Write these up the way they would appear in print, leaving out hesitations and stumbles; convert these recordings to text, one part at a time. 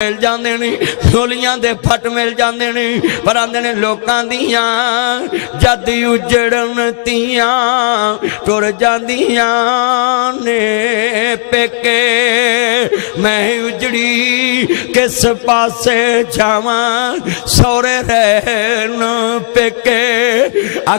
मिल जाते ने, झोलियां दे फट मिल जाते ने, पर आंदे ने लोकां दियां जद उजड़न तियां टुर जांदियां ने पेके। मैं उजड़ी किस पासे जावां सौरे रहन पेके।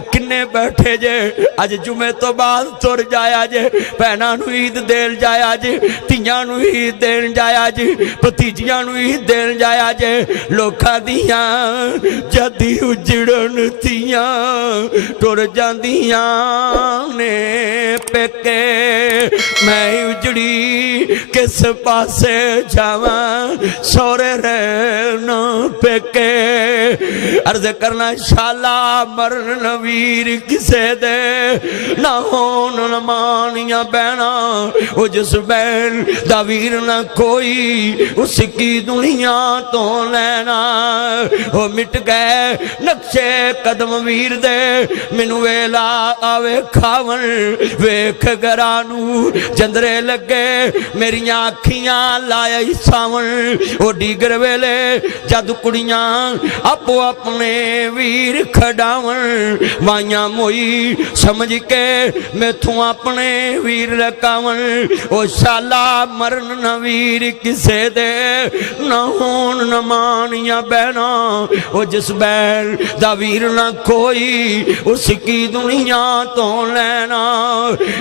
किन्ने बैठे जे अज जुमे तो बाद तुर जाया जे, भैनां नूं ईद देन जाया जे, तियां नूं ईद देन जाया जे, भतीजियां नूं ईद देन जाया जे। लोकां दियां जदी उजड़न तियां टुर जांदियां ने पेके। मैं उजड़ी किस पासे जावां सौरे रहन पेके। अर्ज करना शाला मरन वीर किसे दे ना होन मानिया बहना, वो जिस बहन दा वीर ना कोई उसकी दुनिया तो लेना। वो मिट गए नक्शे कदम वीर दे, मैनू वेला आवे खावन वेख गरानू जंदरे लगे मेरिया अखियां लाया सावन। वो डीगर वेले जद कुड़ियां आपो अपने वीर खडावन, माइया मोई समझ के मैथों अपने वीर रकावन। ओ शाला मरन न वीर किसे दे न होन न मानिया बहना, ओ जिस बहन दा वीर न कोई उसकी दुनिया तो लेना।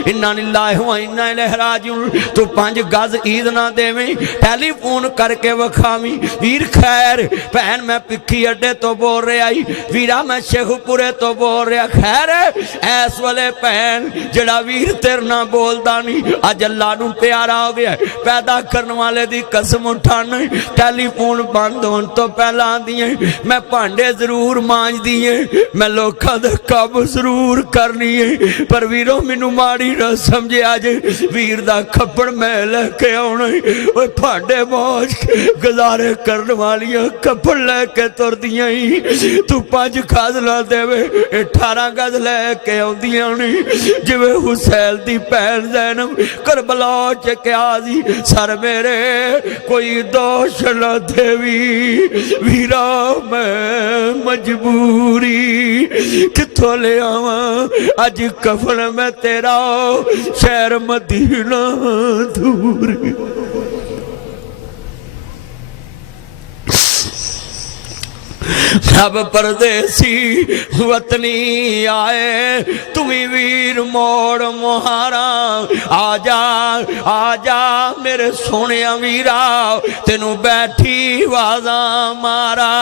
इन्ना लिल्लाहि व इन्ना इलैहि राजिऊन। तू 5 गज ईद ना देवीं, टेलीफोन करके वखावी वीर खैर भैन मैं पिखी अड्डे तो बोल रहा वीरा, मैं शेखपुरे तो बोल रहा खैर। ऐस वाले भैन जड़ा वीर तेरे ना बोलता नहीं, अज अल्लाह नूं प्यारा हो गया। पैदा करने वाले दी कसम उठाना, टेलीफोन बंद होने तो पहला आंदी है मैं भांडे जरूर मांजदी है, मैं लोकां दे काम जरूर करनी है। पर वीरो मैनू माड़ी ना समझे, अज वीर दा खप्पड़ मैं लेके आउणा। ओए भांडे मौज गुजारे करने वालियां खप्पड़ लेके तुरदियां ही। तू 5 गज ना देवे 18 गज लेके आउंदियां ने। जिवें हुसैन दी भैन ज़ैनब करबला च क्या सी, सर मेरे कोई दोष न देवी वीरा, मैं मजबूरी किथों ले आवां अज कफन मैं तेरा शहर मदीना दूर। सब परदेसी वतनी आए, तुम्ही वीर मोड़ मुहारा। आजा आजा मेरे सोने वीरा, तेनू बैठी वाजा मारा।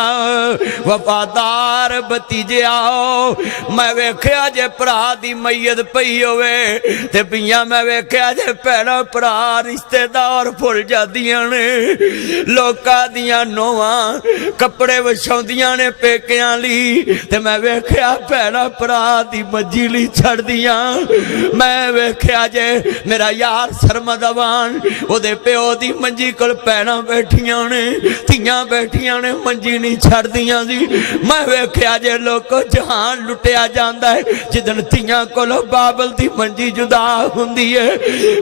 वफादार भतीजे आओ, मैं वेख्या जे भरा दी मैयत पई होवे ते पिया मैं वेख्या जे भैणां भरा रिश्तेदार भुल जादियां ने। लोकां दियां नोहां कपड़े विछाउंदियां ने पेकियां ली, ते मैं वेख्या भैणां भरा दी मंजी ली छड़दियां। मैं वेख्या जे मेरा यार सरमदवान ओदे प्यो दी मंजी कोल भैणां बैठियां ने, तियां बैठियां ने मंजी नहीं छड़दियां सी। मैं वेख्या जे लोको जहान लुटिया जांदा है जिदन तियां कोलों बाबल दी मंजी जुदा हुंदी है।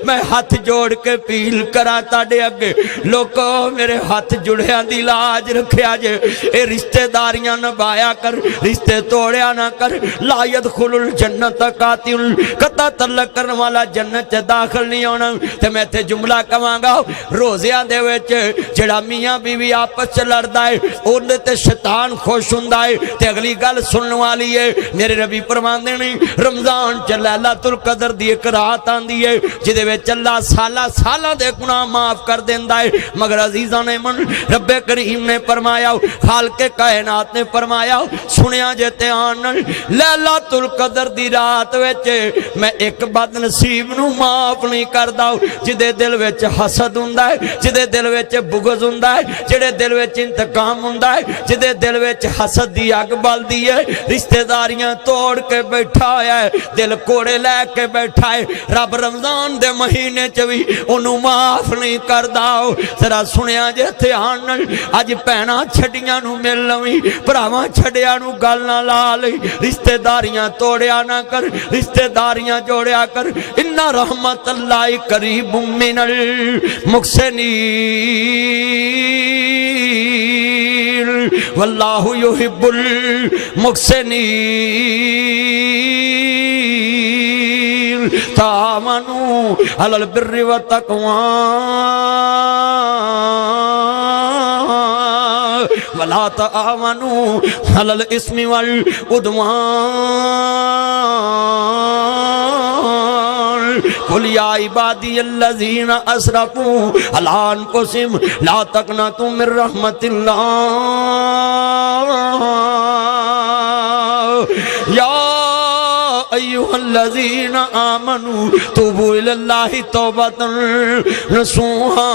मैं हाथ जोड़ के अपील करा ताडे अगे लोको, मेरे हाथ जुड़िया दी लाज रखिया जे। ए रिश्तेदारियां नभाया कर, रिश्ते तोड़िया ना कर। लायत खुलुल जन्नत कातिल, कता तलक करने वाला जन्नत च दाखिल नहीं होना। ते मैं इत्थे जुमला कवांगा, रोज़ियां दे विच जिहड़ा मियां बीवी आपस च लड़दा है उहदे ते शैतान खुश हुंदा है। ते अगली गल सुनने वाली है, मेरे नबी फरमांदे ने रमजान च लैलातुल कदर दी एक रात आंदी है जिहदे विच अल्लाह सालां दे गुनाह माफ कर देंदा है। मगर अजीज़ां ने मन रब्बे करीम ने फरमाया, खालिक़े कायनात ने फरमाया, सुनिया जे ध्यान नाल लैलातुल कदर दी रात विच मैं एक बदनसीब नूं माफ नहीं करदा। जिहदे दिल विच हसद हुंदा है, जिहदे दिल विच बुग़ज़ हुंदा है, जिहदे दिल विच इंतकाम हुंदा है, जिहदे दिल विच हसद दी अग बलदी है, रिश्तेदारियां तोड़ के बैठा होया है, दिल कोड़े लैके बैठा है। रब रमजान दे महीने च भी उहनूं माफ नहीं करदा। जरा सुनिया जे ध्यान नाल, अज भैणां छड्डियां नूं मिल लवीं, भरावां छड्डियां नूं गल ना ला लई। रिश्तेदारियां तोड़िया ना कर, रिश्तेदारियां जोड़िया कर। इन्ना रहमतुल्लाहि करीबुम मिनल मुहसिनीन। वल्लाहु युहिब्बुल मुहसिनीन तामनु अलल बिर्रि व तक़वा वला तामनु अलल इस्मि वल उद्वान कुल या इबादियल्लज़ीना असरफू अला अनफुसिहिम ला तक़नतू मिन रहमतिल्लाह या अय्युहल्लज़ीना आमनू तूबू इलल्लाहि तौबतन नसूहा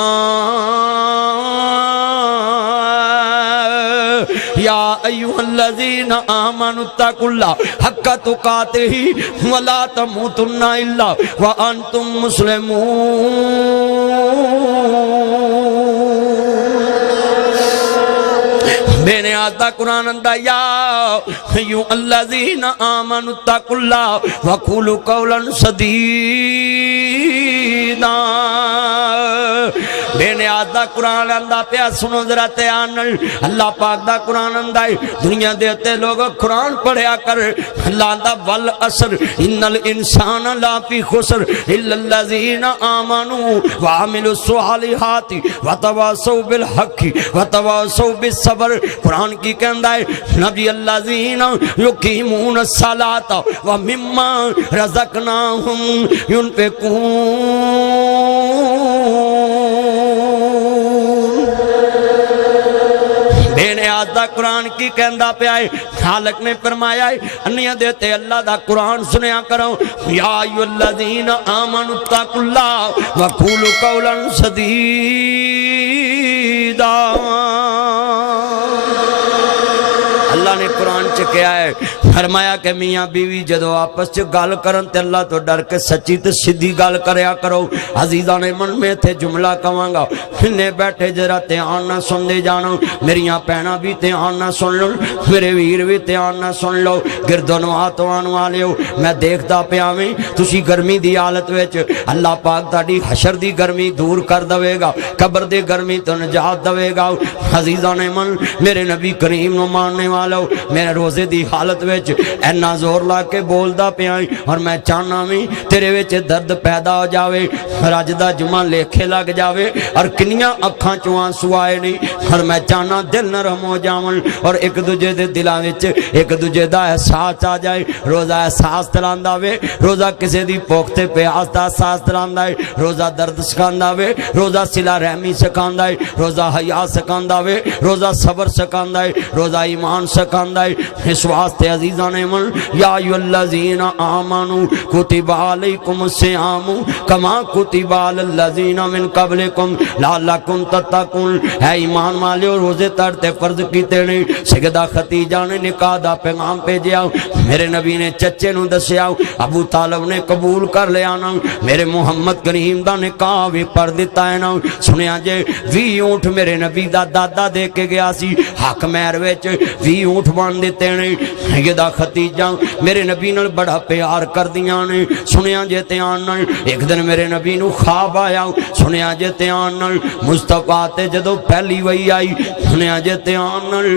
या अय्युहल्लज़ीना आमनु तक़ुल्लाह हक़्क़ तुक़ातिही वला तमूतुन्ना इल्ला व अंतुम मुस्लिमून। मैंने आता कुरान अंदा या अय्युहल्लज़ीना आमनु तक़ुल्लाह व क़ूलू क़ौलन सदीदा। मैंने आदा कुरान आंदा पिया सुनो जरा ध्यान नाल अल्लाह पाक दा कुरान आंदा है दुनिया दे उत्ते लोग कुरान पढ़िया कर अल्लाह आंदा वल असर इन्नल इंसान ला फी खुसर इल्लल्लज़ीना आमनू व अमिलुस सालिहाति व तवासौ बिल हक़्क़ि व तवासौ बिस सब्र। कुरान की कहंदा है नबी अल्लज़ीना युकीमूनस सलाता व मिम्मा रज़क़नाहुम युनफ़िक़ून। आदा कुरान की कहंदा पिया है खालक ने फरमाया है अन्य देते अल्लाह दा कुरान सुनिया करो या अय्युहल्लज़ीना आमनु तक़ुल्लाह व क़ूलू क़ौलन सदीदा। अल्लाह ने कुरान च कहा है फरमाया कि मियाँ बीवी जदों आपस च गल करन ते अल्लाह तो डर के सच्ची ते सीधी गल करया करो। अजीज़ा ने मन में थे जुमला कवांगा इन्ने बैठे जरा ध्यान ना सुनते जानो मेरिया भैणां भी ध्यान ना सुन लो मेरे वीर भी ध्यान ना सुन लो गिरदोनवा तो आने वाले हो मैं देखता पिया में तुसी गर्मी की हालत विच अल्लाह पाक तुहाडी हशर की गर्मी दूर कर देवेगा कब्र की गर्मी तो निजात देवेगा। अजीज़ा ने मन मेरे नबी करीम नूं मानने वालों मेरे रोजे की हालत विच इन्ना जोर ला के बोलदा पिया और मैं चाहना भी तेरे विच दर्द पैदा हो जाए और अज दा जुमा लेखे लग जाए और किनियां अखां चों आंसू आए नहीं और मैं चाहना दिल नरम हो जावन और एक दूजे दे दिलां विच एक दूजे दा एहसास आ जाए। रोज़ा एहसास दिलांदा वे रोज़ा किसी दी भुख ते प्यास दा एहसास दिलांदा है रोज़ा दर्द सिखांदा वे रोज़ा सिला रहमी सिखांदा है रोज़ा हया सिखांदा वे रोज़ा सबर सिखांदा है रोज़ा ईमान सिखांदा है। इस वास्ते अजीज़ा ने मन या अय्युहल्लज़ीना आमनू कुतिबा अलैकुमुस सियामु कमा कुतिबा अलल्लज़ीना मिन क़ब्लिकुम लअल्लकुम तत्तक़ून। है ईमान वालियो रोज़े तरते फर्ज कीते ने सैयदा खतीजा ने निकाह दा पैगाम भेजिया मेरे नबी ने चचे नूं दस्सिया अबू तालिब ने कबूल कर लिया ना मेरे मुहम्मद करीम दा निकाह भी पढ़ दिता है ना। सुनिया जे 20 ऊँट मेरे नबी दा दादा दे के गया सी हक महर विच 20 ऊँट बन दिते ने। सैयदा खतीजा मेरे नबी नाल बड़ा प्यार करदियां ने। सुनिया जे ध्यान नाल एक दिन मेरे नबी नूं ख्वाब आया सुनिया जे ध्यान नाल मुस्तफा ते जदों पहली वही आई सुनिया जे ध्यान नाल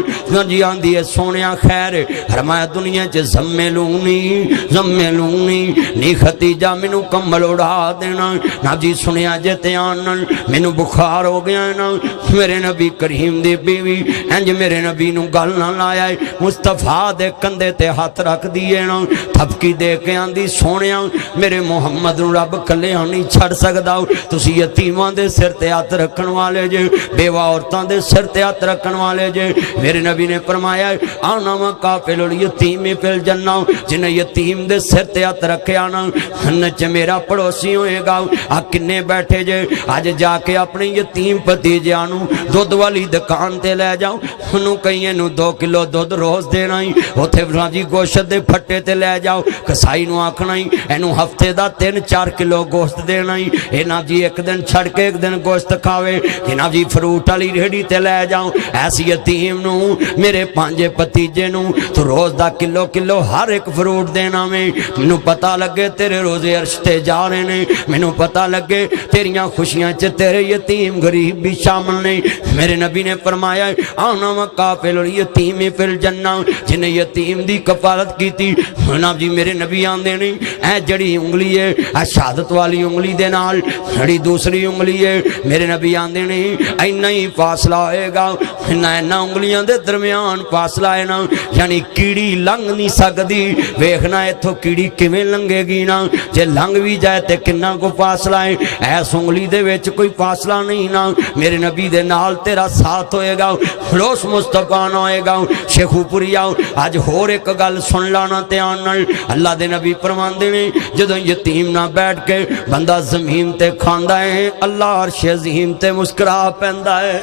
जी आंदी है सोनिया खैर फरमाया दुनिया च जम्मे लूनी नी खतीजा मैनू कम्बल उड़ा देना ना जी। सुनिया जे ध्यान नाल मैनू बुखार हो गया ना मेरे नबी करीम दी बीवी इंज मेरे नबी नूं गल ना लाया मुस्तफा दे कंधे ते हाथ रख दिए ना थपकी दे के आंदी सोनिया मेरे मुहम्मद नूं रब कल्लियां नहीं छड़ सकदा तुसीं यतीमां दे सिर ते हाथ रखण वाले जे बेवा औरतां दे सिर ते हाथ रखण वाले जे। मेरे नबी ने फरमाया आना वा काफिलुल यतीम फिल जन्ना जिन्हें यतीम दे सिर ते हाथ रखिया ना जन्नत च मेरा पड़ोसी होएगा। आ किन्ने बैठे जे अज जाके अपने यतीम भतीजियां नूं दुध वाली दुकान ते लै जाओ उन्होंने कईयां नूं 2 किलो दुध रोज़ देना ही उत्थे राजी गोश्त दे फट्टे ते लै जाओ कसाई नूं आखना ही इनू हफ्ते दा 3-4 किलो गोश्त देना ही ये ना जी एक दिन छड़ के एक दिन गोश्त खावे कि ना जी फ्रूट वाली रेहड़ी ते लै जाओ ऐस यतीम नू मेरे पांजे भतीजे नू तू रोज दा किलो किलो हर एक फ्रूट देना वे। मैनू पता लगे तेरे रोजे अर्श ते जा रहे ने, मैनू पता लगे तेरियां खुशियां च तेरे यतीम गरीब भी शामिल ने। मेरे नबी ने फरमाया आना वकाफिल यतीम फिल जन्ना, जिन्हें यतीम दी कफालत की थी। जनाब जी मेरे नबी आंदे ने ऐ जड़ी उंगली है आ शहादत वाली उंगली दे नाल जड़ी दूसरी उंगली है, मेरे नबी आंदे ने इन्ना ही फासला होएगा, इन्ना उंगलियां दे दरम्यान फासला है ना, यानी कीड़ी लंघ नहीं सकती। वेखना इथों कीड़ी किवें लंघेगी ना, जे लंघ भी जाए तो किन्ना को फासला है। ऐस उंगली दे विच कोई फासला नहीं ना, मेरे नबी दे नाल तेरा साथ होएगा, रोस मुस्तफा ना होएगा। शेखुपुरी आओ अज होर एक गल सुन लाना ध्यान नाल। अल्लाह दे नबी फरमांदे ने जदों यतीम ना बैठ के बंदा जमीन ते खांदा है, अल्लाह अर्श अज़ीम ते मुस्कुरा पैंदा है।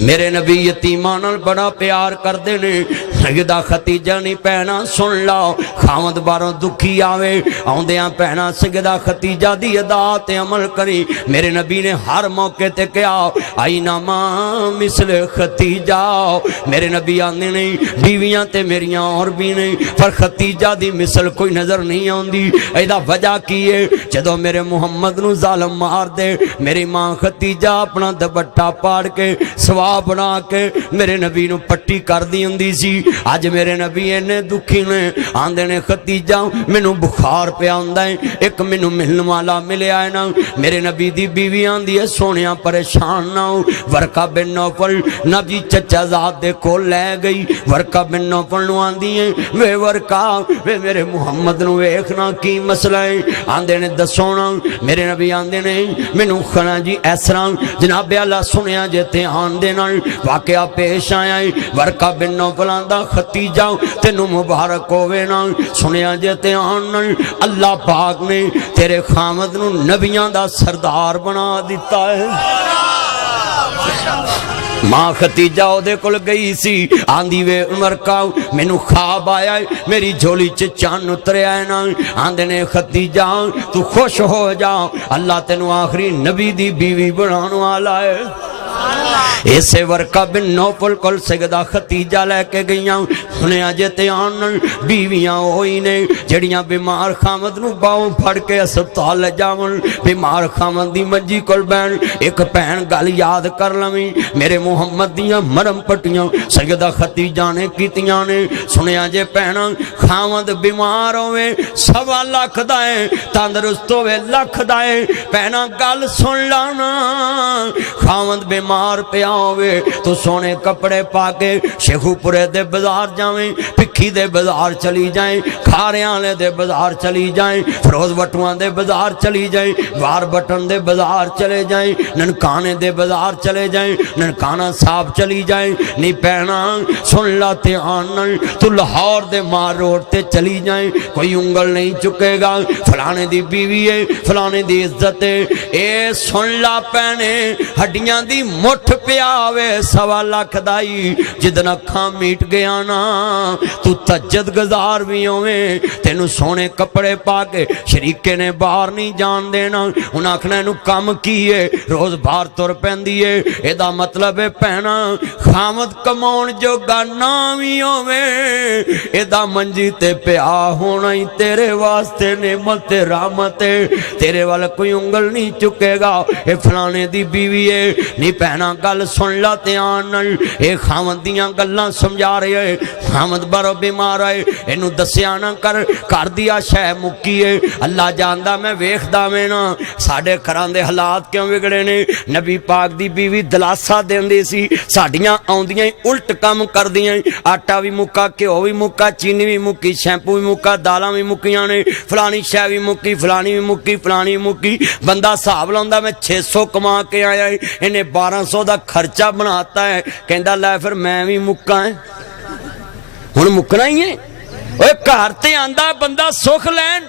मेरे नबी यतीमां नाल बड़ा प्यार करते ने। सैयदा खतीजा नहीं भैना सुन लो, खावंद बारों दुखी आवे आउंदियां भैना सैयदा खतीजा दी अदा ते अमल करी। मेरे नबी ने हर मौके ते कहा आई नामा मिसल खतीजा। मेरे नबी आंदे ने बीवियां ते मेरियां और भी ने, पर खतीजा दी मिसल कोई नजर नहीं आउंदी। एदा वजह की है, जदों मेरे मुहम्मद नू जालम मार दे मेरी मां खतीजा अपना दुपट्टा पाड़ के सवा बना के मेरे नबी नू पट्टी कर दी हुंदी सी। अज मेरे नबी इन्ने दुखी ने, आंदे ने खतीजा मैनू बुखार पिया हुंदा है, एक मैनू मिलने वाला मिलिया है ना। मेरे नबी दी बीवी आंदी है सोनिया परेशान ना हो। वरका बिन नौफल नबी चचा ज़ाद दे कोल लै गई। वरका बिन नौफल नू आंदी है वे वरका वे मेरे मुहम्मद नू वेखना की मसला है। आंदे ने दसो ना। मेरे नबी आंदे ने मैनू खना जी इस तरह जनाबे अल्लाह सुनिया जे ध्यान दे वाकया पेश आया है। वरका बिन नौफल आंदा खतीजा तेनू मुबारक होवे ना, सुनिया जे ध्यान नाल अल्लाह पाक ने तेरे खामद नू नबियां दा सरदार बना दिता है। मां खतीजा ओदे कोल गई सी, आंदी वे उमर का मैनू ख्वाब आया है, मेरी झोली च चन्न उतरिया है ना। आंदे ने खतीजा तू खुश हो जा, अल्लाह तेनू आखिरी नबी दी बीवी बनाने वाला है। इसे वरका बिन नौफल कोल सैयदा खतीजा लैके गईयां। सुनिया जे ध्यान नाल बीवियां होई ने जड़ियां बीमार खामद नू बाहों फड़ के अस्पताल ले जावन, बीमार खामद दी मंजी कोल बैण। एक भैन गल याद कर लवीं, मेरे मुहम्मद दियां मरम पट्टियां सैयदा खतीजा ने कीतियां ने। सुनिया जे भैन खामद बीमार होवे 1.25 लाख दा है, तंदरुस्त होवे लख दा है। भैना गल सुन लाना, खामद बीमार पिया होवे तो सोने कपड़े पा के शेखुपुरे दे बाजार जावें, भिक्खी दे बाजार चली जाए, खारियां वाले दे बाजार चली जाए, फिरोज बटुआं दे बाजार चली जाए, वार बटन दे बाजार चले जाए, ननकाने दे बाजार चले जाए, ननकाना साहब चली जाए। नहीं पैना सुन ला ध्यान नाल, तू लाहौर दे मार रोड ते चली जाए, कोई उंगल नहीं चुकेगा फलाने दी बीवी है, फलाने दी इज्जत है। ए सुन ला पैने हड्डियां दी मुठ पियावे 1.25 लाख दाई, जिदन अखा मीट गया ना तू तज्जद गुजार भी होवे। तेनू सोने कपड़े पा के शरीके ने बाहर नहीं जान देना, उन आखना इनू कम की है, रोज बाहर तुर पैंदी है। एदा मतलब है भैना खामद कमाउण जोगा ना भी होवे, एदा मंजी ते पिया होना ही तेरे वास्ते नेमत ते रहमत है। तेरे वाल कोई उंगल नहीं चुकेगा, ए फलाने दी बीवी है। नहीं भैना गल सुन ला ध्यान नाल, ए खामद दियां गल्लां समझा रहे है। खामद बारो बीमार है, इनू दस्या ना कर, घर दी शै मुक्की है। अल्लाह जानदा मैं वेखदा मैं ना साडे घरां दे हालात क्यों बिगड़े ने। नबी पाक दी बीवी दलासा देंदी सी, साडियां आउंदियां ही उल्ट काम करदियां। आटा भी मुक्का, घ्यो भी मुक्का, चीनी भी मुक्की, शैंपू भी मुक्का, दालां भी मुक्कियां ने, फलानी शै भी मुक्की, फलानी भी मुक्की, फलानी भी मुक्की। बंदा हिसाब लाउंदा मैं 600 कमा के आया, इन्हें 1200 का खर्चा बनाता है, कहता लै फिर मैं भी मुक्का है, हुण मुकना ही है। ओए घर ते आंदा बंदा सुख लैन।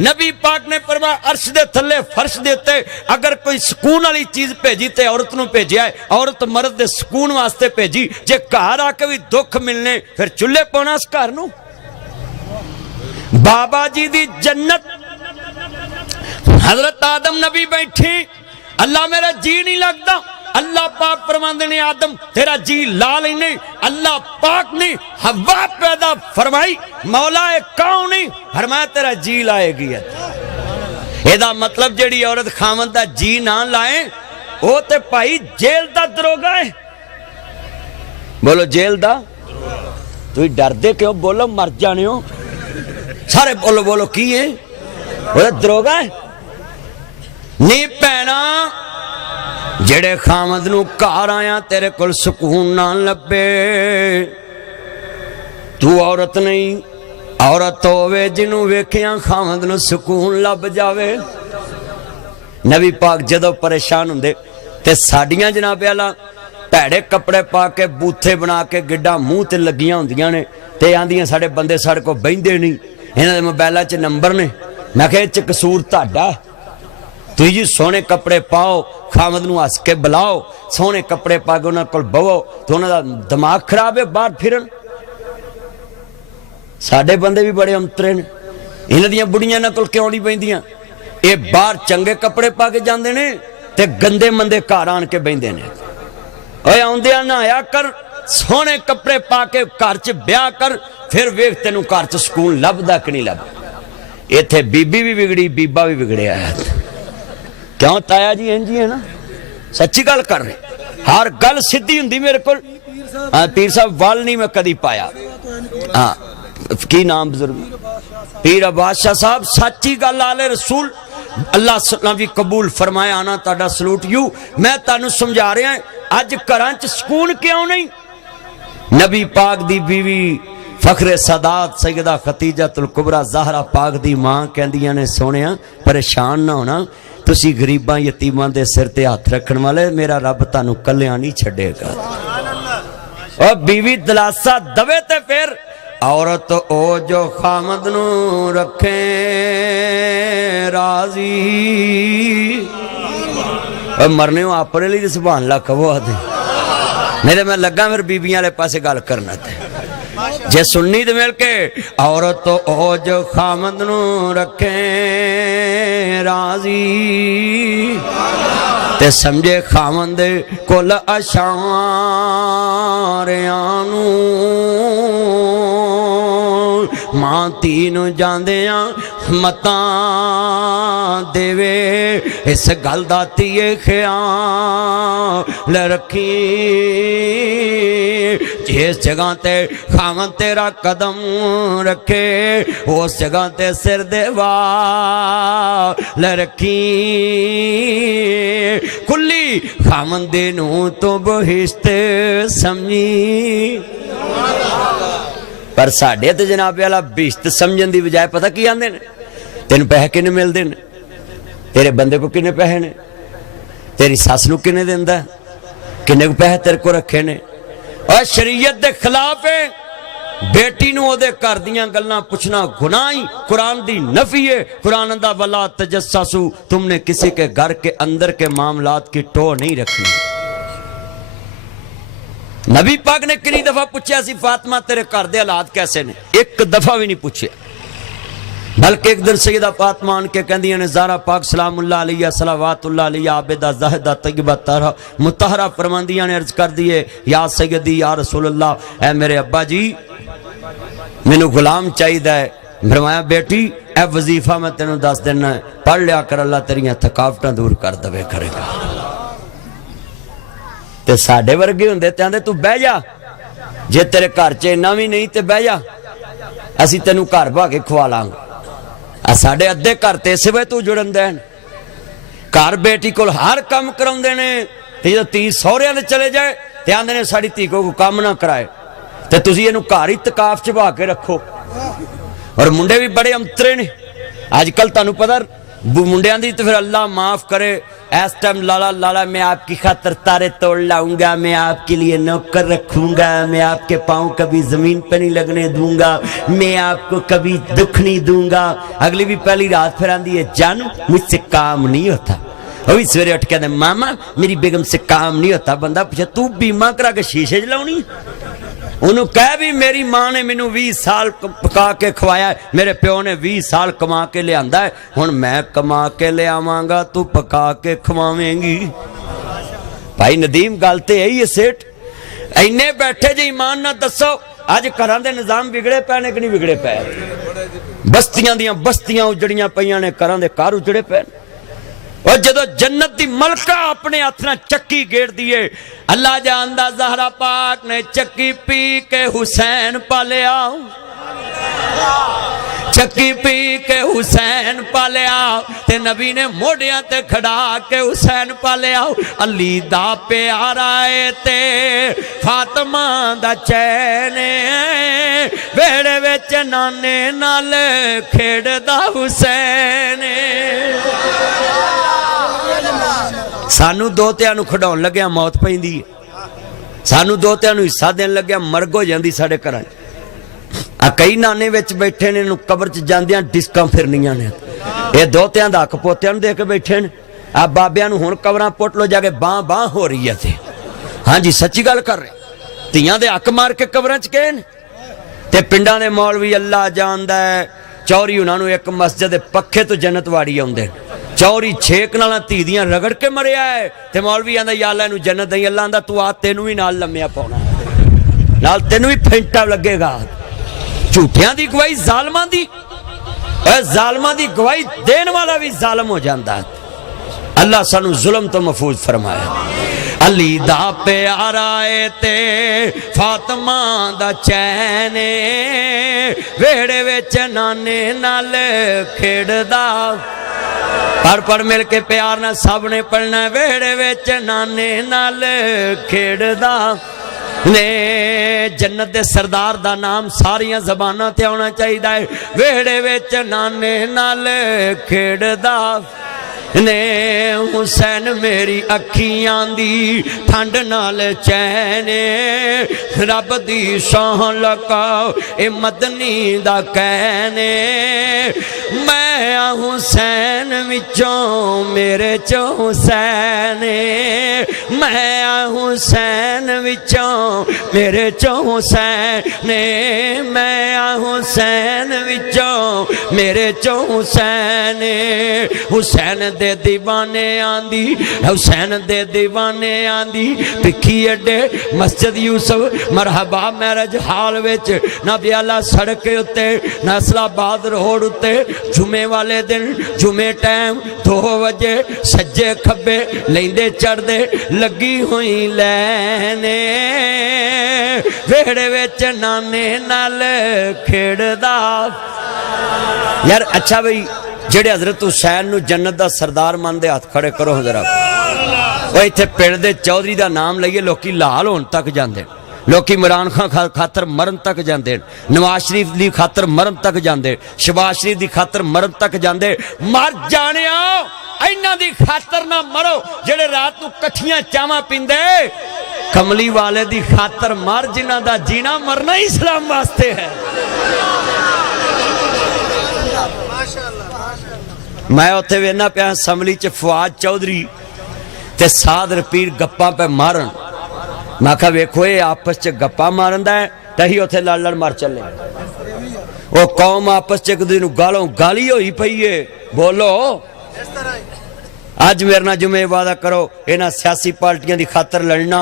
नबी पाक ने फरमाया अर्श दे थल्ले फर्श दे उत्ते अगर कोई सुकून वाली चीज भेजी ते औरत नूं भेजिया है, औरत मर्द दे सुकून वास्ते भेजी। जे घर आके भी दुख मिलने फिर चुल्हे पाउणा इस घर नूं। बाबा जी दी जन्नत हजरत आदम नबी बैठी, अल्लाह मेरा जी नहीं लगता। अल्लाह पाक फरमाते ने आदम तेरा जी ला लेने। अल्लाह पाक ने हवा पैदा फरमाई, मौला कौन नहीं फरमाया तेरा जी लाएगी। एदा मतलब जेड़ी औरत खामद दा जी ना लाए वो ते भाई जेल दा दरोगा है। बोलो जेल दा। तुम डरदे क्यों? बोलो मर जाने हो सारे। बोलो बोलो की है? वो दरोगा है। नी भैना जेड़े खामद नू घर आया तेरे कोल सुकून ना लभे, तू औरत नहीं औरत होवे जिन्हों वेखिया खामद नू सुकून लभ जावे। नबी पाक जदों परेशान हुंदे ते साडियां जनाब आला भैड़े कपड़े पा के बूथे बना के गिड्डा मूँह ते लगियां हुंदियां ने ते आंदियां साडे बंदे साडे कोल बहिंदे नहीं, इन्हां दे मोबाइलां च नंबर ने। मैं कहा च कसूर तुहाडा, तुसीं जी सोहने कपड़े पाओ, खामद नू हस के बुलाओ, सोहने कपड़े पा के उन्हां कोल बवो ते उन्हां दा दिमाग खराब है बाहर फिरन। साडे बंदे भी बड़े अंतरे ने, इन्हां दियां बुढ़ियां इन्हां कोल क्यों नहीं बहिंदियां? ये बाहर चंगे कपड़े पा के जांदे ने ते गंदे मंदे घर आण के बहिंदे ने। ओए आउंदियां नहाया कर, सोहने कपड़े पा के घर च ब्याह कर, फिर वेख तैनूं घर च सुकून लभदा कि नहीं लभदा। इत्थे बीबी भी बिगड़ी बीबा भी बिगड़िया है। क्यों ताया जी इंज ही है ना, सच्ची गल कर रहे, हर गल सीधी हुंदी मेरे कोल। पीर साहब वाल नहीं मैं कदी पाया। हाँ की नाम बुजुर्ग? पीर अब्बास शाह साहब। सच्ची गल आले रसूल अल्लाह सल्लल्लाहु भी कबूल फरमाया। आना ताड़ा सलूट यू। मैं तानू समझा रहा अज घरां च सुकून क्यों नहीं? नबी पाक दी बीवी फखरे सादात सैयदा खतीजतुल कुबरा ज़हरा पाक दी मां कहंदियां ने सोहणिया परेशान ना होना, तुसी गरीबां यतीमां दे सिर ते हथ रखण वाले, मेरा रब तानू कल्याण नहीं छड्डेगा। और बीवी दिलासा दवे ते फिर औरत ओ जो खामद नू रखे राजी। मरने हो अपने लिए सुभान अल्लाह कहो आदे, नहीं तो मैं लगा फिर बीबियां वाले पासे गल करना ते जे सुननी तो मिल के। औरत ओ जो खामद नू रखे राजी ते समझे खामद कुल अशारियां नू मां धी नू जांदियां मतां देवे। इस गल दा धीए ख्याल रखी, जिस जगह ते खामद तेरा कदम रखे उस जगह ते सिर दे वाल रखी। कुल्ली खामद नू तो बहिश्त समझी। पर साढ़े तो जनाब वाला बिश्त समझन की बजाय पता की आंदे ने, तेन पैसे किन्ने मिलते हैं, तेरे बंदे को किन्ने पैसे ने, तेरी सस नू किन्ने दिंदा, किन्ने को पैसे तेरे को रखे ने। और शरीयत के खिलाफ है बेटी नू ओदे घर दियां गल्लां पुछना गुनाह ही, कुरान दी नफी है। कुरान दा वला तजस्ससु, तुमने किसी के घर के अंदर के मामलात की टो नहीं रखनी। नबी पाक ने कितनी दफा पूछा सी फातिमा तेरे घर दे हालात कैसे ने, एक दफा भी नहीं पूछे। बल्कि एक दिन सैयदा फातिमा आन के कहंदियां ने ज़हरा पाक सलामुल्लाह अलैहा सलावतुल्लाह अलैहा आबिदा ज़ाहिदा तय्यबा ताहरा मुतहरा फरमांदियां ने अर्ज कर दिए या सैयदी या रसूलल्लाह, ऐ मेरे अब्बा जी मैनू गुलाम चाहिए है। फरमाया बेटी ए वजीफा मैं तेनों दस देना है, पढ़ लिया कर, अल्लाह तेरियां थकावटां दूर कर दवे करेगा। ते साडे वर्गे हुंदे ते आंदे तू बह जा, जे तेरे घर च इन्ना भी नहीं ते बह जा, असीं तेनू घर भा के खवा लांगे। साडे अद्धे घर ते इस वे तू जुड़न देन, घर बेटी कोल हर काम कराउंदे ने, ते जो धी सौहरियां दे चले जाए ते आंदे ने साडी धी को काम ना कराए, ते तुसीं इहनू घर ही तकाफ च भा के रखो। और मुंडे भी बड़े अंतरे ने अजकल, तुहानू पता मुंडियां दी तो फिर अल्लाह माफ करे इस टाइम लाला लाला मैं आपकी खातर तारे तोड़ लाऊंगा, मैं आपके लिए नौकर रखूंगा, मैं आपके पाँव कभी जमीन पे नहीं लगने दूंगा, मैं आपको कभी दुख नहीं दूंगा। अगली भी पहली रात फिर आंदी है जानू मुझसे काम नहीं होता। अभी सवेरे उठ के मामा मेरी बेगम से काम नहीं होता। बंदा पूछे तू बीमा करा के शीशे च लाउनी, उन्होंने कह भी मेरी मां ने मैनू 20 साल पका के खवाया, मेरे प्यो ने 20 साल कमा के लिया है, हुण मैं कमा के लियावांगा, तू पका के खवावेंगी। भाई नदीम गल तो यही है सेठ, इन्ने बैठे जे ईमान ना दसो अज घर के निजाम बिगड़े पे ने कि नहीं बिगड़े पे? बस्तियां दियां बस्तियां उजड़ियां पईयां ने, घर के घर उजड़े पे। और जदों जन्नत दी मलका अपने हथ नाल चक्की गेड़ दिए, अल्लाह जानदा ज़हरा पाक ने चक्की पी के हुसैन पालिया, चक्की पी के हुसैन पालिया, ते नबी ने मोढ़ियां ते खड़ा के हुसैन पालिया। अली दा प्यारा है ते फातिमा दा चैन, वेड़े विच नाने नाल खेड़दा हुसैन। सानू दोतियां नू खिडाउण लग्या मौत पैंदी है, सानू दोतियां नू हिस्सा देण लग्या मरग हो जांदी साडे घरां। आ कई नाने विच बैठे ने, कबर च जांदियां डिस्कां फिरनियां ने, ये दोतियां दा हक पोतियां नू दे के बैठे ने। आ बाबियां नू हुण कबरां पुट लो जाके बां बां हो रही है ते। हाँ जी सच्ची गल कर रहे, धीआं दे हक मार के कबरां च गए ने। ते पिंडां दे मौलवी अल्लाह जानदा है, चौरी उन्हां नू एक मस्जिद दे पक्खे तो जन्नत वाड़ी आउंदे ने, चौरी छेक नाल धी दियां रगड़ के मरिया है, ते मौलवी आंदा या अल्लाह नू जन्नत दई। अल्लाह आंदा तू आ तेनू भी नाल लम्मिया पाउणा, नाल तेनू भी फेंटा लगेगा। झूठियां दी गवाही जालमां दी, जालमां दी गवाही देने वाला भी जालम हो जाता है। अल्लाह सानू जुल्म तो महफूज फरमाए। अली दा प्यारा है ते फातिमा दा चैन, वेड़े विच नाने नाल खेड़दा। पर मिल के प्यार ना सब ने पढ़ना, वेड़े विच नाने नाल खेड़दा ने। जन्नत दे सरदार दा नाम सारियां ज़बानां ते आउणा चाहिदा है, वेड़े विच नाने नाल खेड़दा ने। हुसैन मेरी अखियां दी ठंड नाल चैन, रब दी सौं लगाओ ए मदनी दा कहने। मैं हुसैन विचों मेरे चो हुसैन, मैं हुसैन विचों मेरे चो हुसैन, मैं हुसैन विचों मेरे चो हुसैन। हुसैन दे दीवाने आंदी, हुसैन दे दीवाने आंदी, भिखी अड्डे मस्जिद यूसुफ मरहबा मैरिज हाल विच, ना ब्याला सड़क उत्ते ना इस्लामाबाद रोड उत्ते। जुमे वाले दिन जुमे टाइम 2 बजे सज्जे खब्बे लेंदे चढ़दे लगी हुई लैने, वेड़े विच नाने नाल खेड़दा। यार अच्छा भाई जेड़े हजरत हुसैन नू जन्नत दा सरदार मनदे हाथ खड़े करो जरा। वो इत्थे पिंड दे चौधरी दा नाम लईए लोकी लाल होण तक जांदे, लोकी इमरान खान खातर मरन तक जांदे, नवाज शरीफ दी खातर मरन तक जांदे, शहबाज शरीफ दी खातर मरन तक जांदे। मर जाणिया इन्हां दी खातर ना मरो जेड़े रात नू कट्ठियां चावां पींदे। कमली वाले दी खातर मर जिन्हां दा जीना मरना ही इस्लाम वास्ते है। मैं उत्थे वेखना पिया असैम्बली च फवाद चौधरी ते सादर पीर गप्पां पे मारन। मैं आखा वेखो ये आपस च गप्पा मारन दा है, तही उत्थे लड़ लड़ मर चले। वो कौम आपस च एक दूजे नूं गालों गाली होई पई है। बोलो अज मेरे नाल जुमे वादा करो इन्हां सियासी पार्टियां दी खातर लड़ना।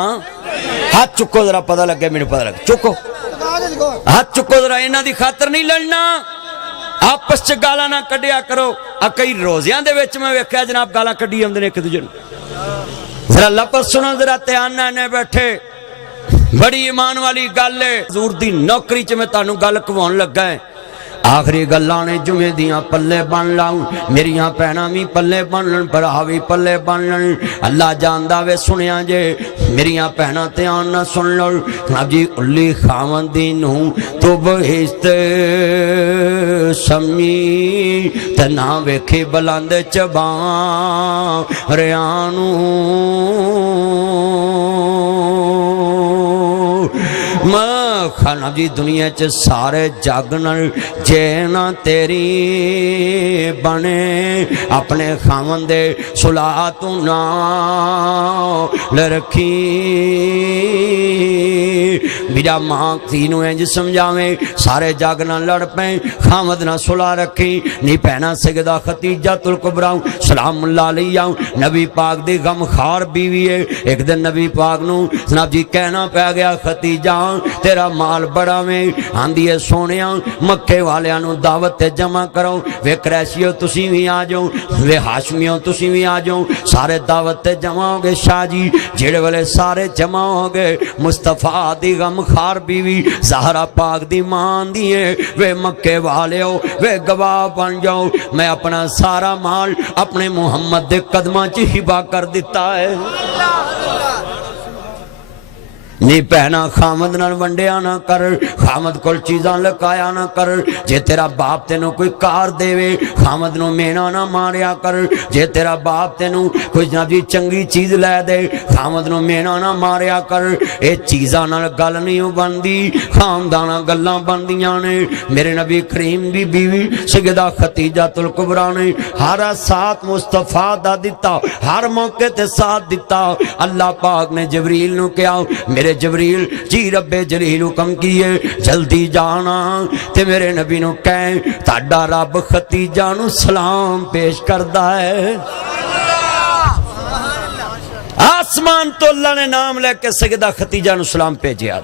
हाथ चुको जरा, पता लगे मैनूं पता लगे, चुको हाथ चुको जरा, इन्हां दी खातर नहीं लड़ना। आपस च गालां ना कढ़िया करो। आ कई रोज़ियां दे विच मैं वेख्या जनाब गालां कढ़ी आउंदे ने एक दूजे नूं। जरा लफ्ज़ सुनो जरा ध्यान नाल बैठे, बड़ी ईमान वाली गल है। हजूर दी नौकरी च मैं तुहानूं गल कवाउण लगा है। आखिरी गल्लां ने जुमे दियां पल्ले बन लाऊं, मेरियां भैणां भी पल्ले बनन, भरा भी पल्ले बनन। अल्लाह जानदा वे सुनिया जे मेरियां भैणां ध्यान नाल सुन लो। जी उल्ली खावंदी नूं तू बहिश्त समी ते ना वेखे बुलंद चबां रियानू। खाना जी दुनिया च सारे जग नाल जे ना तेरी बने, अपने खावन दे सुलाह तू ना रखी। मेरा मां धी नूं इंज समझावे, सारे जग नाल लड़ पे, खामद ना सुलह रखी। नी भैणा सैयदा खतीजतुल कुबरा सलामुल्लाह अलैहा नबी पाक दी गमखार बीवी है। एक दिन नबी पाक नूं जनाब जी कहना पै गया, खतीजा तेरा माल बड़ा में। आंदी है सोनिया मक्के वालियां नूं दावत ते जमा करो, वे क्रैशियो तुसीं भी आ जाओ, वे हाशमियों तुसीं भी आ जाओ, सारे दावत ते जमा हो गए। शाह जी जेड़े वेले सारे जमा हो गए, मुस्तफा दी गमखार बीवी ज़हरा पाक दी मां दी है, वे मक्के वालियो वे गवाह बन जाओ, मैं अपना सारा माल अपने मुहम्मद दे कदमां च हिबा कर दिता है। नी भैना खामद नाल वंडिया ना कर, खामद कोल चीज़ां लकाया ना कर। जे तेरा बाप तेनों कोई कार देवे, खामद नूं मेना ना मारिया कर। जे तेरा बाप तेनों कोई जनाब जी चंगी चीज़ लै दे, खामद नूं मेना ना मारिया कर। ये चीज़ां नाल गल नहीं बनदी, खामदाना गल्लां बनदियां ने। मेरे नबी करीम दी बीवी सैयदा खतीजतुल कुबरा ने हर साथ मुस्तफा दा दिता, हर मौके ते साथ दिता। अल्लाह पाक ने जबरील नूं कहा, मेरे जबरील जी रब्बे जलील हुक्म किए जल्दी जाना ते मेरे नबी नूं कह ताड़ा रब खतीजा नूं सलाम पेश करदा है। आसमान तो अल्लाह ने नाम लेके सैयदा खतीजा नूं सलाम भेजिया।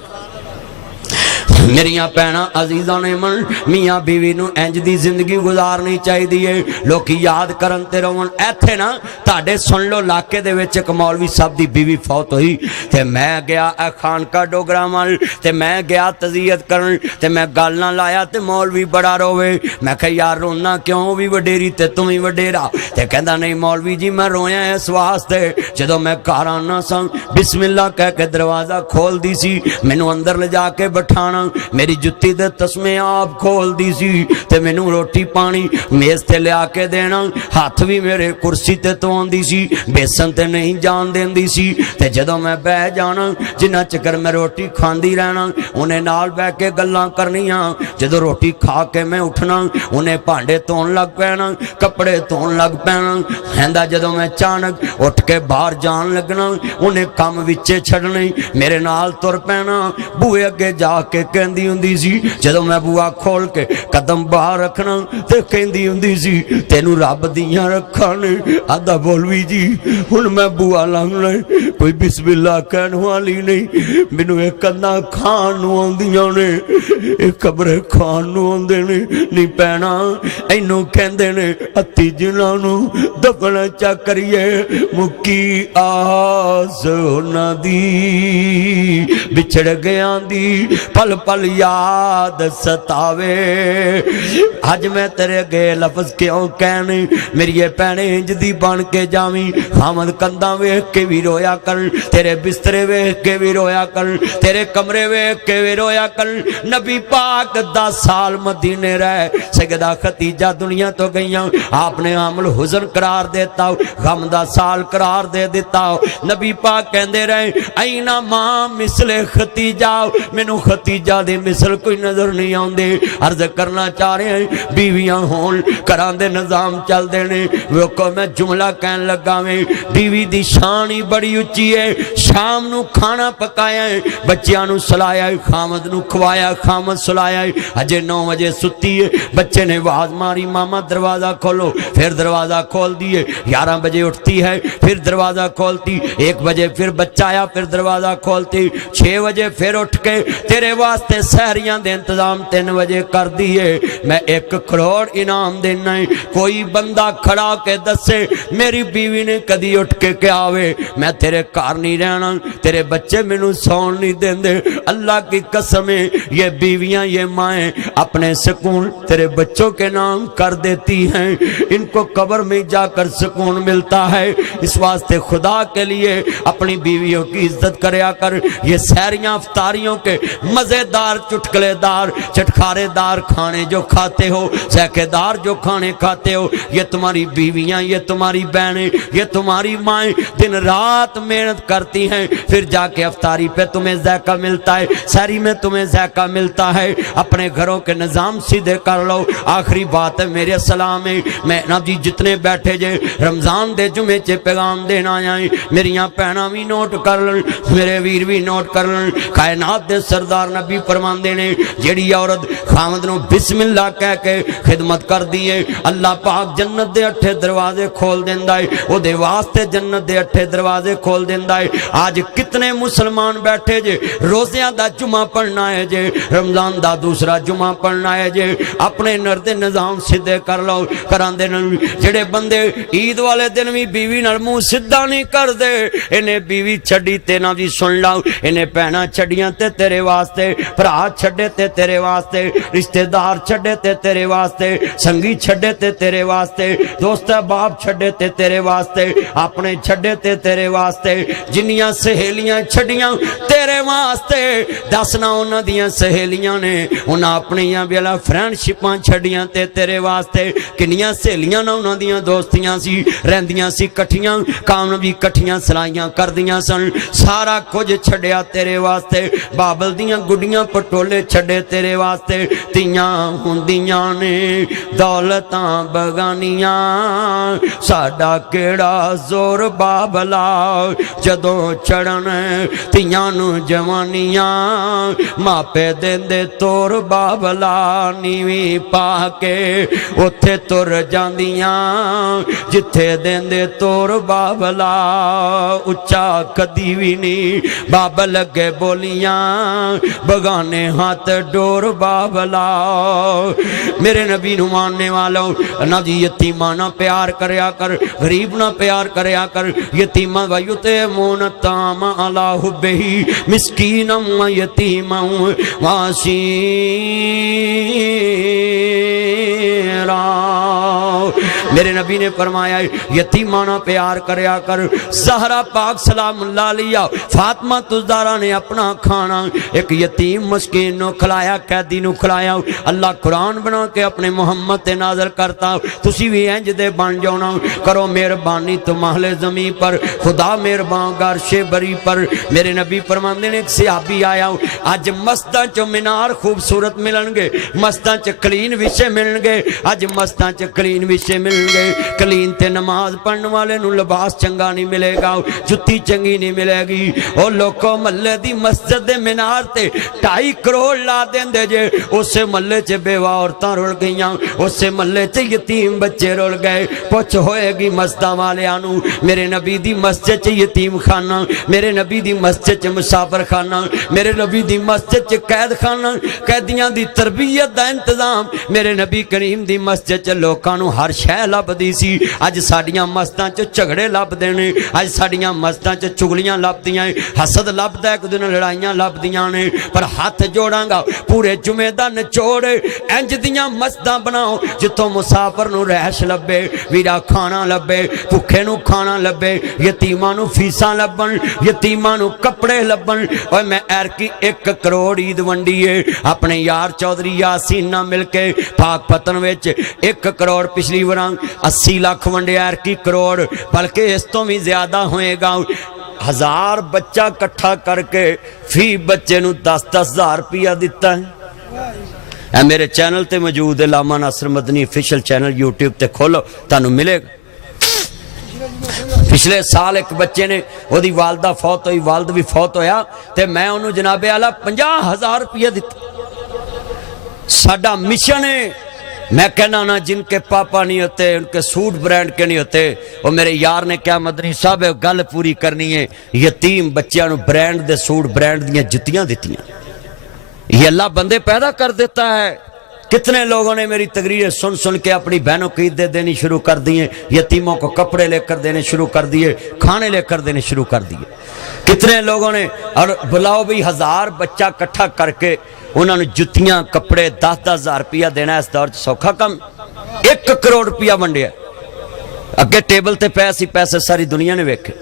मेरिया भैन अजीज़ा ने मन मियाँ बीवी नूं इंज दी जिंदगी गुजारनी चाहिए। लोग याद करन ते रोवन। इत्थे ना तुहाडे सुन लो इलाके दे विच एक मौलवी साहब दी बीवी फौत हुई ते मैं गया खानका डोगरा मल ते मैं गया तज़ियत करन ते मैं गल ना लाया ते मौलवी बड़ा रोवे। मैं कहा यार रोना क्यों, भी वडेरी ते तू भी वडेरा। ते कहंदा नहीं मौलवी जी मैं रोया इस वास्ते जदों मैं घर आना सा बिस्मिल्लाह कह के दरवाज़ा खोल दी सी, मैनू अंदर ले जाके बिठाना, मेरी जुत्ती दे तस्मे आप खोल दी सी ते मैनू रोटी पानी मेज ते लिया के देना, हाथ भी मेरे कुर्सी ते धोंदी सी, बेसन ते नहीं जान देंदी सी। ते जदों मैं बह जाना जिन्ना चक्कर मैं रोटी खांदी रहना उन्हें नाल बह के गल्लां करनियां। जदों रोटी खा के मैं उठना उन्हें भांडे धोन लग पैना, कपड़े धोन लग पैना। कहंदा जदों मैं अचानक उठ के बाहर जान लगना उन्हें कम विचे छड़ने मेरे नाल तुर पैना। बूहे अगे जाके कहंदी हुंदी सी जदों मैं बूआ खोल के कदम बाहर रखना ते कहंदी हुंदी सी तेनू रब दियां रखां ने। आदा मौलवी जी हुण मैं बूआ लंघना कोई बिस्मिल्लाह कहण वाली नहीं, मैनू ये कंधां खाण नूं आउंदियां ने, ये कमरे खाण नूं आउंदे ने। नहीं पैना इनू कहंदे ने हत्ती जिन्हां नूं दफन चा करिए मुक्की आस उन्हां दी, बिछड़ गया दी पल पल याद सतावे। अज मैं तेरे अगे लफ्ज क्यों कहने मेरी ये भैने इंज दी बन के जावी। खामद कंधा वेख के भी रोया कर, तेरे बिस्तरे वेख के भी रोया कर, तेरे कमरे वेख के भी रोया कर। नबी पाक 10 साल मदीने रहे, सैयदा खतीजा दुनिया तो गईयां, आपने आमल हुज़न करार देता, गम दा साल करार दे दिता। नबी पाक कहंदे रहे ऐना मां मिसले खतीजा, मैनू खतीजा दे मिसल कोई नजर नहीं आउंदे। अर्ज करना चाह रहे हैं बीवियां होन घरां दे निजाम चलदे ने। वेखो मैं जुमला कहन लगा में बीवी दी शान ही बड़ी उच्ची है। शाम नू खाना पकाया है, बच्चियां नू सुलाया है, खामद नू खवाया, खामद सुलाया है। अजे 9 बजे सुती है, बच्चे ने आवाज मारी मामा दरवाजा खोलो, फिर दरवाजा खोल दिए। 11 बजे उठती है फिर दरवाजा खोलती, 1 बजे फिर बच्चा आया फिर दरवाजा खोलती, 6 बजे फिर उठ के तेरे वास्ते सहरियां दे इंतजाम 3 बजे कर दिए। मैं 1 करोड़ इनाम देना है। कोई बंदा खड़ा के दसे मेरी बीवी ने कदी उठ के क्या वे मैं तेरे घर नहीं रहना, तेरे बच्चे मैनू सौन नहीं देंदे। अल्लाह की कसम है ये बीवियां ये माएँ अपने सुकून तेरे बच्चों के नाम कर देती हैं, इनको कब्र में जाकर सुकून मिलता है। इस वास्ते खुदा के लिए अपनी बीवियों की इज्जत करया कर। ये सहरियां अफ्तारियों के मजेदार मज़ेदार चुटकुलेदार चटखारेदार खाने जो खाते हो, सहकेदार जो खाने खाते हो, ये तुम्हारी बीवियां, ये तुम्हारी बहनें, ये तुम्हारी माएँ दिन रात मेहनत करती हैं, फिर जाके अफ्तारी पे तुम्हें ज़ायका मिलता है, सहरी में तुम्हें ज़ायका मिलता है। अपने घरों के निज़ाम सीधे कर लो। आखिरी बात है मेरे सलाम है, मैं ना जी जितने बैठे जे रमज़ान दे जुमे च पैगाम देना आए, मेरिया भैनां भी नोट कर लन, मेरे वीर भी नोट कर लन। कायनात दे सरदार नबी फरमांदे ने जिहड़ी औरत खामद नूं बिस्मिल्लाह कह के खिदमत करदी है, अल्लाह पाक जन्नत दे 8 दरवाजे खोल देंदा है, ओदे वास्ते जन्नत दे 8 दरवाजे खोल देंदा है। आज कितने मुसलमान बैठे जे रोज़ियां दा जुमा पढ़ना है जे, रमज़ान दा दूसरा जुमा पढ़ना है जे, अपने नरदे निज़ाम सीधे कर लो। करांदे न जेड़े बंदे ईद वाले दिन भी बीवी नाल मुंह सीधा नहीं करदे, इन्हें बीवी छड्डी ते ना जी सुन लो, इन्हें भैणां छड्डियां ते तेरे वास्ते, भरा छड्डे ते तेरे वास्ते, रिश्तेदार छड्डे ते तेरे वास्ते, संगी छड्डे ते तेरे वास्ते, दोस्त बाप छड्डे ते तेरे वास्ते, अपने छड्डे ते तेरे वास्ते, जिन्नियां सहेलियां छड्डियां तेरे वास्ते। दस ना उन्हां दियां सहेलियां ने उन्हां अपनियां वेला फ्रेंडशिपां छड्डियां ते तेरे वास्ते, किन्नियां सहेलियां ना उन्हां दियां दोस्तियां सी, रहिंदियां सी कट्ठियां, काम भी कट्ठियां सलाइयां करदियां सन, सारा कुछ छड्डिया तेरे वास्ते, बाबल दियां गुड्डियां पटोले छड्डे तेरे वास्ते। तियां हुंदियां ने दौलतां बगानियां, साडा केड़ा जोर बाबला, जदों चढ़न तियां नूं जवानियां, मापे देंदे तोर बाबला, नीवी पा के उत्थे तुर जांदियां, जिथे देंदे तोर बाबला, उच्चा कदी भी नहीं बाबल अगे बोलियां, बगाने हाथ डोर बाबला। मेरे नबी नूं मानने वालों ना जी यतीमा ना प्यार करया कर, गरीब ना प्यार करया कर, यतीमा वयुते मोन ताम अला हुब्बही मिस्कीनम यतीमा वासी मेरे नबी ने फरमाया यतीमाना प्यार करया कर। ज़हरा पाक सलामुल्लाह अलैहा फातिमा तुज़ारा ने अपना खाना एक यतीम मस्कीन नूं खिलाया, कैदी नूं खिलाया। अल्लाह कुरान बना के अपने मुहम्मद ते नाज़िल करता, तुसी भी इंज दे बन जाना। करो मेहरबानी तुम्हारे ज़मीं पर, खुदा मेहरबान गर्शे बरी पर। मेरे नबी फरमांदे ने एक सहाबी आया, अज मस्तां च मीनार खूबसूरत मिलणगे, मस्तां च कलीन विषय मिलणगे, अज मस्तां च कलीन विषय मिलणगे। कलीन ते नमाज पढ़ने वाले नूं लिबास चंगा नहीं मिलेगा, जुत्ती चंगी नहीं मिलेगी। ओ लोको महल्ले दी मस्जिद दे मीनार ते 2.5 करोड़ ला देंदे जे, उस महल्ले च बेवा औरतां रुल गईयां, उस महल्ले च यतीम बच्चे रुल गए। पुछ होएगी मस्जिदां वालियां नूं, मेरे नबी दी मस्जिद च यतीम खाना, मेरे नबी दी मस्जिद च मुसाफर खाना, मेरे नबी दी मस्जिद च कैद खाना, कैदियां दी तरबियत दा इंतजाम। मेरे नबी करीम दी मस्जिद च लोकां नूं हर शै लभदी सी। अज साडियां मस्जिदां च झगड़े लभदे ने, अज साडियां मस्जिदां च चुगलियां लभदियां, हसद लभदा, एक दूजे लड़ाइयां लभदियां ने। पर हाथ जोड़ांगा पूरे जुमे दा निचोड़, इंज दियां मस्जिदां बनाओ जिथों मुसाफर नूं रहश लभे, वीरा खाना लभे, भुखे नूं खाना लभे, यतीमां नूं फीसां लभण, यतीमां नूं कपड़े लभण। और मैं एरकी 1 करोड़ ईद वंडी है अपने यार चौधरी यासीन नाल मिलके पाकपतन विच 1 करोड़, पिछली वार 80 लाख वंडिया, एरकी करोड़, बल्कि इस तो भी ज्यादा होएगा। 1000 बच्चा इकट्ठा करके फी बच्चे नूं 10-10 हज़ार रुपया दिता है। मेरे चैनल ते मौजूद है, लामा नासर मदनी ऑफिशियल चैनल यूट्यूब ते खोलो, तुहानूं मिलेगा। पिछले साल एक बच्चे ने, ओदी वालदा फौत हुई, वालद भी फौत होया, ते मैं उन्होंने जनाबे आला 50,000 रुपया दिता। साडा मिशन है, मैं कहना ना जिनके पापा नहीं होते उनके सूट ब्रांड के नहीं होते। और मेरे यार ने क्या मदनी साहब गल पूरी करनी है, यतीम बच्चों को ब्रांड दे सूट, ब्रांड दियां जुत्तियां दित्तियां। ये अल्लाह बंदे पैदा कर देता है। कितने लोगों ने मेरी तकरीरें सुन सुन के अपनी बहनों को ईद देनी शुरू कर दिए, यतीमों को कपड़े लेकर देने शुरू कर दिए, खाने लेकर देने शुरू कर दिए। कितने लोगों ने, और बुलाओ भी 1000 बच्चा इकट्ठा करके उन्होंने जुत्तियां कपड़े 10-10 हज़ार रुपया देना। इस दौर सौखा कम, 1 करोड़ रुपया वंडिया। अगे टेबल ते पैसे सारी दुनिया ने वेखे।